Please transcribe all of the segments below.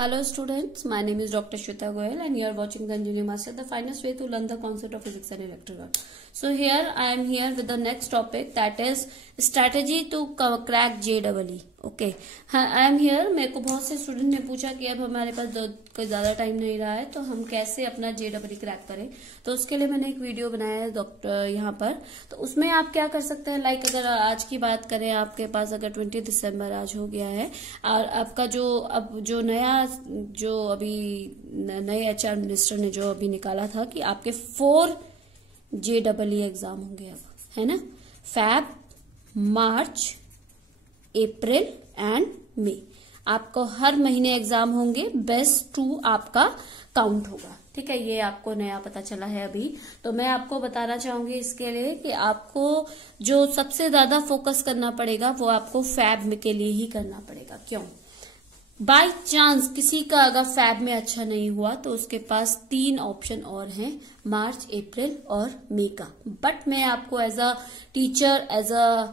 Hello students, my name is Dr. Shweta Goyal and you are watching the Engineering Master, the finest way to learn the concept of physics and electrical. So here I am here with the next topic, that is strategy to crack JEE. Okay हाँ, I am here. मेरे को बहुत से student ने पूछा कि अब हमारे पास कोई ज्यादा टाइम नहीं रहा है तो हम कैसे अपना JEE क्रैक करें। तो उसके लिए मैंने एक वीडियो बनाया है डॉक्टर यहाँ पर। तो उसमें आप क्या कर सकते हैं, लाइक अगर आज की बात करें, आपके पास अगर 20 दिसंबर आज हो गया है और आपका जो अभी नए HR मिनिस्टर ने जो अभी निकाला था कि आपके 4 JEE एग्जाम होंगे अब, है ना। फैब, मार्च, अप्रैल एंड मई, आपको हर महीने एग्जाम होंगे। बेस्ट 2 आपका काउंट होगा, ठीक है। ये आपको नया पता चला है अभी। तो मैं आपको बताना चाहूंगी इसके लिए कि आपको जो सबसे ज्यादा फोकस करना पड़ेगा वो आपको फैब के लिए ही करना पड़ेगा। क्यों? बाय चांस किसी का अगर फैब में अच्छा नहीं हुआ तो उसके पास 3 ऑप्शन और हैं, मार्च, अप्रैल और मई का। बट मैं आपको as a teacher, as a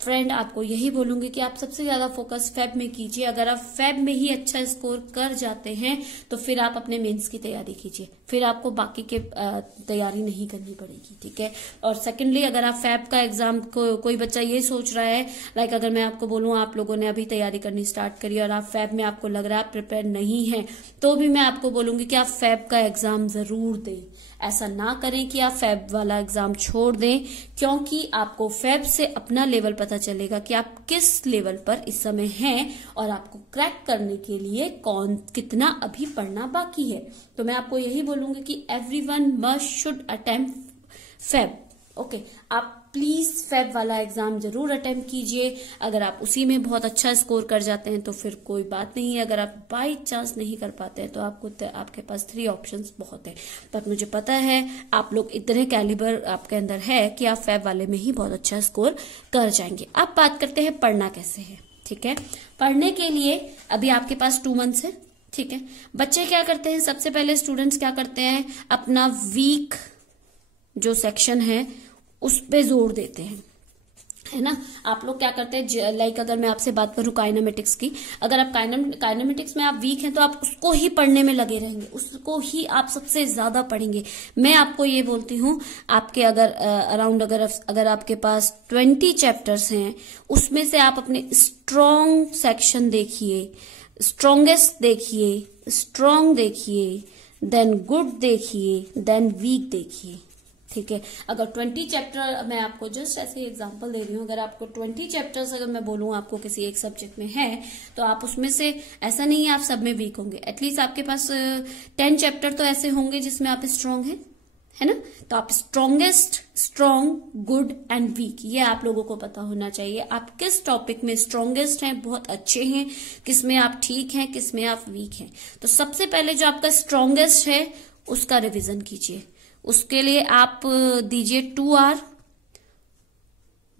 friend आपको यही बोलूंगी कि आप सबसे ज्यादा फोकस फैब में कीजिए। अगर आप फैब में ही अच्छा स्कोर कर जाते हैं तो फिर आप अपने मेंस की तैयारी कीजिए, फिर आपको बाकी के तैयारी नहीं करनी पड़ेगी, ठीक है। और सेकेंडली, अगर आप फैब का एग्जाम कोई बच्चा ये सोच रहा है, लाइक अगर मैं आपको बोलूं आप लोगों ने अभी तैयारी करनी स्टार्ट करी और आप फैब में आपको लग रहा है आप प्रिपेयर नहीं है, तो भी मैं आपको बोलूंगी कि आप फैब का एग्जाम जरूर दें। ऐसा ना करें कि आप फैब वाला एग्जाम छोड़ दें, क्योंकि आपको फैब से अपना लेवल पता चलेगा कि आप किस लेवल पर इस समय हैं और आपको क्रैक करने के लिए कितना अभी पढ़ना बाकी है। तो मैं आपको यही बोलूंगी कि everyone must should attempt FAB. Okay, आप प्लीज फैब वाला एग्जाम जरूर अटेम्प्ट कीजिए। अगर आप उसी में बहुत अच्छा स्कोर कर जाते हैं तो फिर कोई बात नहीं है। अगर आप बाई चांस नहीं कर पाते हैं तो आपके पास 3 ऑप्शंस बहुत है। पर मुझे पता है आप लोग इतने कैलिबर आपके अंदर है कि आप फैब वाले में ही बहुत अच्छा स्कोर कर जाएंगे। अब बात करते हैं पढ़ना कैसे है, ठीक है। पढ़ने के लिए अभी आपके पास 2 मंथ्स है, ठीक है। बच्चे क्या करते हैं, सबसे पहले स्टूडेंट्स क्या करते हैं, अपना वीक जो सेक्शन है उस पे जोर देते हैं, है ना। आप लोग क्या करते हैं, लाइक अगर मैं आपसे बात करूं काइनेमेटिक्स की, अगर आप काइनेमेटिक्स में आप वीक हैं तो आप उसको ही पढ़ने में लगे रहेंगे, उसको ही आप सबसे ज्यादा पढ़ेंगे। मैं आपको ये बोलती हूं, आपके अगर अराउंड अगर आपके पास 20 चैप्टर्स हैं, उसमें से आप अपने स्ट्रॉन्ग सेक्शन देखिए, स्ट्रॉन्गेस्ट देखिए, स्ट्रॉन्ग देखिए, देन गुड देखिए, देन वीक देखिए, ठीक है। अगर 20 चैप्टर, मैं आपको जस्ट ऐसे एग्जांपल दे रही हूँ, अगर आपको 20 चैप्टर्स अगर मैं बोलूँ आपको किसी एक सब्जेक्ट में है तो आप उसमें से ऐसा नहीं है आप सब में वीक होंगे। एटलीस्ट आपके पास 10 चैप्टर तो ऐसे होंगे जिसमें आप स्ट्रांग हैं, है ना। तो आप strongest, strong, good and weak, ये आप लोगों को पता होना चाहिए। आप किस टॉपिक में स्ट्रॉन्गेस्ट हैं, बहुत अच्छे हैं, किस में आप ठीक हैं, किस में आप वीक हैं। तो सबसे पहले जो आपका स्ट्रॉन्गेस्ट है उसका रिविजन कीजिए। उसके लिए आप दीजिए 2 आवर,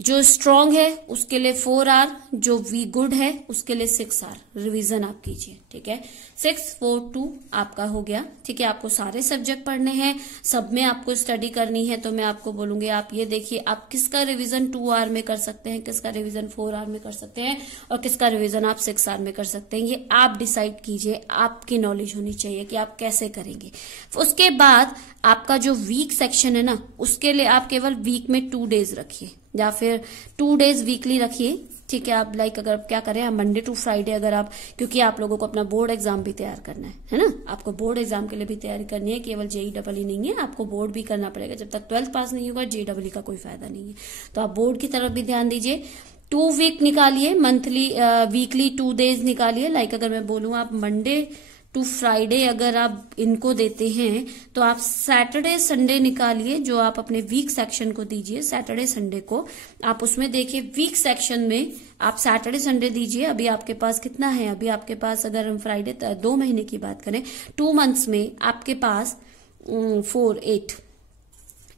जो स्ट्रॉन्ग है उसके लिए 4 आवर, जो वी गुड है उसके लिए 6 आवर रिवीजन आप कीजिए, ठीक है। 6, 4, 2 आपका हो गया, ठीक है। आपको सारे सब्जेक्ट पढ़ने हैं, सब में आपको स्टडी करनी है। तो मैं आपको बोलूंगी आप ये देखिए आप किसका रिवीजन 2 आवर में कर सकते हैं, किसका रिवीजन 4 आवर में कर सकते हैं और किसका रिवीजन आप 6 आवर में कर सकते हैं। ये आप डिसाइड कीजिए, आपकी नॉलेज होनी चाहिए कि आप कैसे करेंगे। उसके बाद आपका जो वीक सेक्शन है ना, उसके लिए आप केवल वीक में 2 डेज रखिए या फिर 2 डेज वीकली रखिए, ठीक है। आप लाइक अगर क्या करें, मंडे टू फ्राइडे, अगर आप, क्योंकि आप लोगों को अपना बोर्ड एग्जाम भी तैयार करना है ना। आपको बोर्ड एग्जाम के लिए भी तैयारी करनी है, केवल JEE नहीं है, आपको बोर्ड भी करना पड़ेगा। जब तक 12th पास नहीं होगा JEE का कोई फायदा नहीं है। तो आप बोर्ड की तरफ भी ध्यान दीजिए। 2 वीक निकालिए, मंथली वीकली 2 डेज निकालिए। लाइक अगर मैं बोलूँ आप मंडे टू फ्राइडे अगर आप इनको देते हैं तो आप सैटरडे संडे निकालिए, जो आप अपने वीक सेक्शन को दीजिए। सैटरडे संडे को आप उसमें देखिए, वीक सेक्शन में आप सैटरडे संडे दीजिए। अभी आपके पास कितना है, अभी आपके पास अगर हम फ्राइडे 2 महीने की बात करें, 2 मंथ्स में आपके पास 4,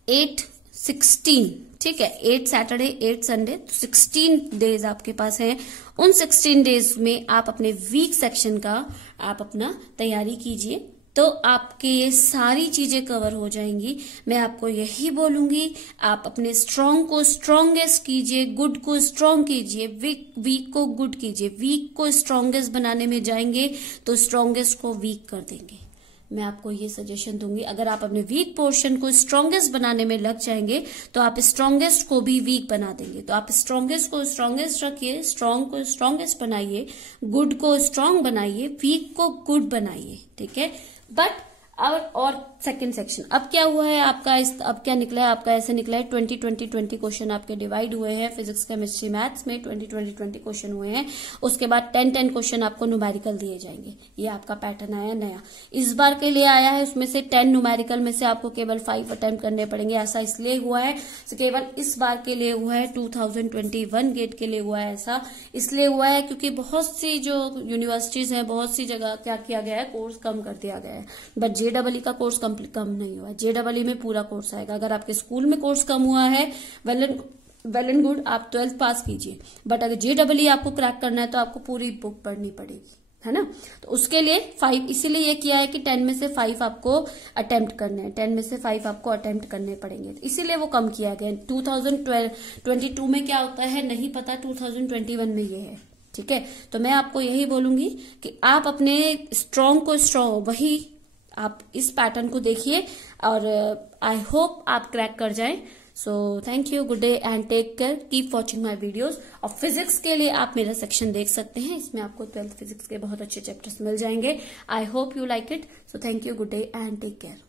8, 16, ठीक है। 8 सैटरडे, 8 संडे, 16 डेज आपके पास हैं। उन 16 डेज में आप अपने वीक सेक्शन का आप अपना तैयारी कीजिए, तो आपके ये सारी चीजें कवर हो जाएंगी। मैं आपको यही बोलूंगी, आप अपने स्ट्रांग को स्ट्रांगेस्ट कीजिए, गुड को स्ट्रांग कीजिए, वीक को गुड कीजिए। वीक को स्ट्रांगेस्ट बनाने में जाएंगे तो स्ट्रांगेस्ट को वीक कर देंगे। मैं आपको ये सजेशन दूंगी, अगर आप अपने वीक पोर्शन को स्ट्रांगेस्ट बनाने में लग जाएंगे तो आप स्ट्रांगेस्ट को भी वीक बना देंगे। तो आप स्ट्रांगेस्ट को स्ट्रांगेस्ट रखिए, स्ट्रांग को स्ट्रांगेस्ट बनाइए, गुड को स्ट्रांग बनाइए, वीक को गुड बनाइए, ठीक है। बट और सेकंड सेक्शन अब क्या हुआ है आपका, अब क्या निकला है आपका, ऐसे निकला है 20 क्वेश्चन आपके डिवाइड हुए हैं फिजिक्स केमिस्ट्री मैथ्स में। 20 क्वेश्चन हुए हैं, उसके बाद 10 क्वेश्चन आपको न्यूमेरिकल दिए जाएंगे। ये आपका पैटर्न आया नया, इस बार के लिए आया है। उसमें से 10 न्यूमेरिकल में से आपको केवल 5 अटेम्प्ट करने पड़ेंगे। ऐसा इसलिए हुआ है, केवल इस बार के लिए हुआ है, 2021 गेट के लिए हुआ है। ऐसा इसलिए हुआ है क्योंकि बहुत सी जो यूनिवर्सिटीज हैं, बहुत सी जगह क्या किया गया है, कोर्स कम कर दिया गया है। बट JEE का कोर्स कम नहीं हुआ है, JEE में पूरा कोर्स आएगा। अगर आपके स्कूल में कोर्स कम हुआ है, वेल एंड गुड, आप 12th पास कीजिए। बट अगर JEE आपको क्रैक करना है तो आपको पूरी बुक पढ़नी पड़ेगी, है ना। तो उसके लिए 5, इसीलिए ये किया है कि 10 में से 5 आपको अटेम्प्ट करने हैं, 10 में से 5 आपको अटेम्प्ट करने पड़ेंगे, तो इसीलिए वो कम किया गया। 2022 में क्या होता है नहीं पता, 2021 में ये है, ठीक है। तो मैं आपको यही बोलूंगी कि आप अपने स्ट्रांग को स्ट्रांग, वही आप इस पैटर्न को देखिए और आई होप आप क्रैक कर जाएं। So thank you, good day and take care, keep watching my videos. और फिजिक्स के लिए आप मेरा सेक्शन देख सकते हैं, इसमें आपको 12th फिजिक्स के बहुत अच्छे चैप्टर्स मिल जाएंगे। I hope you like it. So thank you, good day and take care.